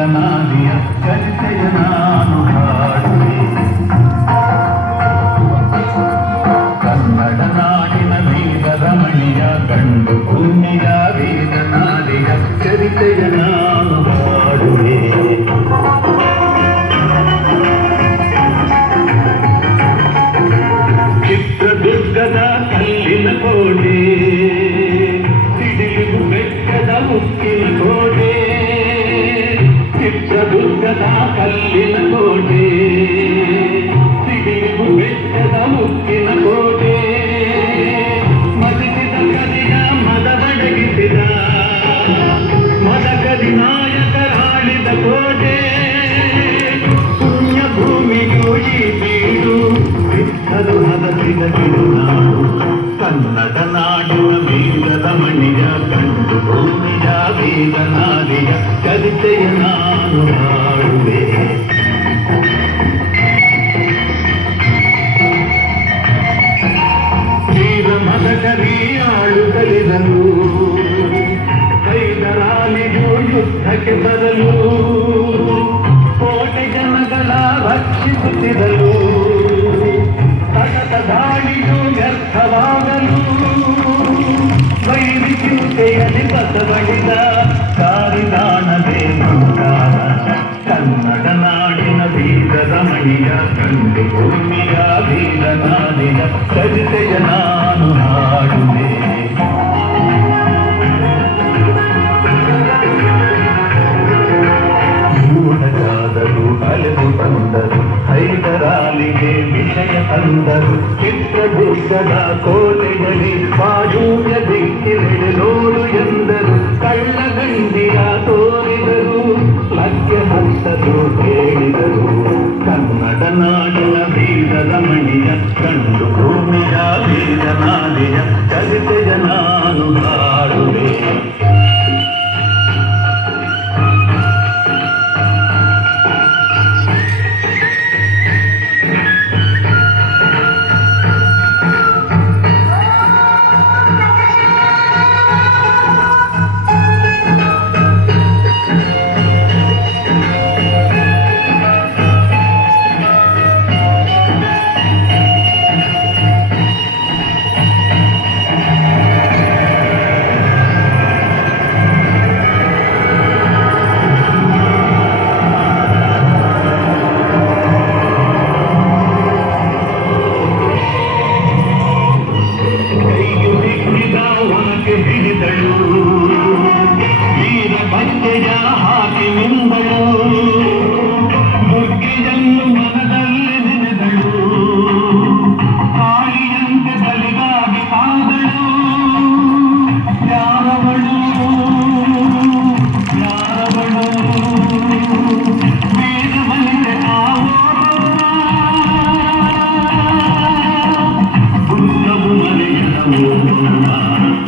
ವೀರನಾದಿಯ ಚರಿತೆಯ ನಾನು ಹಾಡುವೆ. ಕನ್ನಡ ನಾಡಿನ ವೀರ ರಮಣಿಯ ಗಂಡು ಭೂಮಿಯ ವೀರನಾದಿಯ ಚರಿತೆಯ ನಾನು ಹಾಡುವೆ. ಚಿತ್ರದುರ್ಗದ ಕಲ್ಲಿನ ಕೋಟೆ, ಸಿಡಿಲು ಬೆಟ್ಟದ ಮುಕ್ಕಿನ ಕೋಟೆ. ಚಿತ್ರದುರ್ಗದ ಕಲ್ಲಿನ ಕೋಟೆ, ಸಿಡಿಲು ಬೆಟ್ಟದ ಮುಕ್ಕಿನ ಕೋಟೆ. ಮದಿಸಿದ ಕಲಿಯ ಮದವಡಗಿಸಿದ ಮದಕದಿ ನಾಯಕರಾಳಿದ ಕೋಟೆ. ಪುಣ್ಯ ಭೂಮಿಗೂ ಈ ಬೀಡು ಬಿತ್ತಲು ಹದಸಿದ ಕಿರುನಾಡು. ಕನ್ನಡ ನಾಡಿನ ವೀರದ ಮಣಿಯ ಗಂಡು ಭೂಮಿಯ ವೀರನಾದಿಯ ಚರಿತೆಯ ನಾನು ಹಾಡುವೆ. ವೀರ ಮದಕರಿ ಆಳುತ್ತಲಿರಲು, ಹೈದರಾಲಿಯು ಯುದ್ಧಕ್ಕೆ ಬರಲು, ಕೋಟೆ ಜನಗಳ ರಕ್ಷಿಸುತ್ತಿರಲು, ಸತತ ದಾಳಿಯು ವ್ಯರ್ಥವಾಗಲು, ವೈರಿ ಚಿಂತೆಯಲ್ಲಿ ಬಸವಳಿದ ಕಾರಿದಾಣವೇ ಮಂಗಾರ. ಕನ್ನಡ ನಾಡಿನ ವೀರ ರಮಣಿಯ ಗಂಡು ಭೂಮಿಯ ವೀರನಾದಿಯ ಚರಿತೆಯ ನಾನು ಹಾಡುವೆ. ಗೂಢಚಾರರು ಅಲೆದು ತಂದರು, ಹೈದರಾಲಿಗೆ ವಿಷಯ ತಂದರು. ಚಿತ್ರದುರ್ಗದ ಕೋಟೆಯಲ್ಲಿ ಬಾಜೂಯ ದಿಕ್ಕಿನೆಡೆನೋಡು ಎಂದರು. ಕಳ್ಳಗಂಡಿಯ ತೋರಿದರು, ಲಗ್ಗೆ ಹತ್ತಲು ಕೇಳಿದರು. ಕನ್ನಡ ನಾಡಿನ ವೀರ ರಮಣಿಯ ಗಂಡು ಭೂಮಿಯ ವೀರನಾದಿಯ ಚರಿತೆಯ ನಾನು ಹಾಡುವೆ.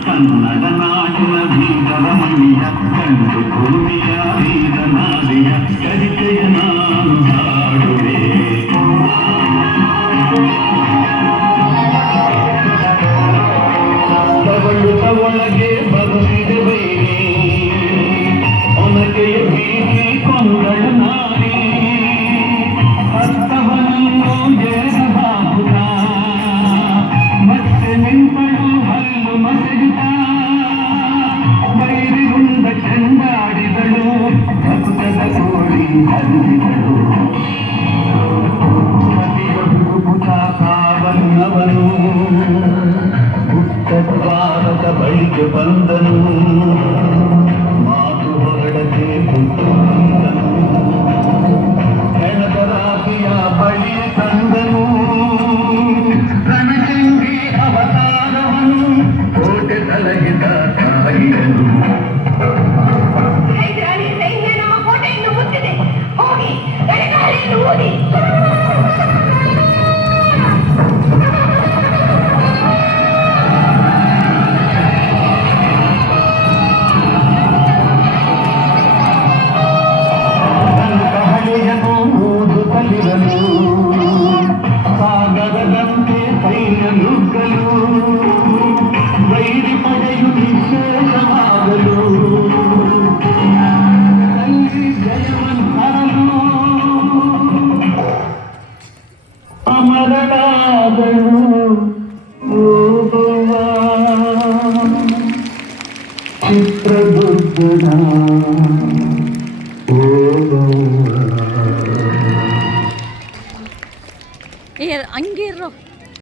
ಕನ್ನಡ ನಾಡಿನ ವೀರ ರಮಣಿಯ ಗಂಡು ಭೂಮಿಯ ವೀರನಾದಿಯ ಚರಿತೆಯ ನಾನು ಹಾಡುವೆ. ತವಳುತ್ತ ಒಳಗೆ ಬರುತ್ತಿದೆ ವೈರಿ, ಒನಕೆಯ ಬೀಸಿ ಕೊಂದಳು ನಾರಿ. ಹಸ್ತವನನ್ನು ಜಯಸಭಾಪುತ ಮತ್ತೆ ನಿಂತಳು ಹಲ್ಲು ಮಸೆಯುತ್ತ. ವೈರಿಗುಂದ ಚೆಂಡಾಡಿದಳು, ಭಕ್ತದ ಕೋಳಿ ಹರಿಸಿದಳು. ಮತಿಯೊಂದು ಕಾವನ್ನವನು ದ್ವಾರದ ಬಳಿಗೆ ಬಂದನು. ಮಾತು ಹೊರಡದೆ ಕುಂತು ಹೆಣದ ರಾತ್ರಿಯ ಬಳಿಯ ತಂದನು. ರಣಚಂಡಿ ಅವತಾರವನು ಕೋಟೆ ತಲಗಿದ ಕಾಯಿದನು. ಸೈನ್ಯ ನಮ್ಮ ಕೋಟೆಯನ್ನು ಮುತ್ತಿದೆ, ಹೋಗಿ ಎಳೆಗಾಲಿಯನ್ನು ಊದಿ. ಸಾಗರದಂತೆ ಸೈನ್ಯ ನುಗ್ಗಲು, ವೈರಿ ಪಡೆಯು ನಿಶ್ಚೇಷವಾದ ಜನ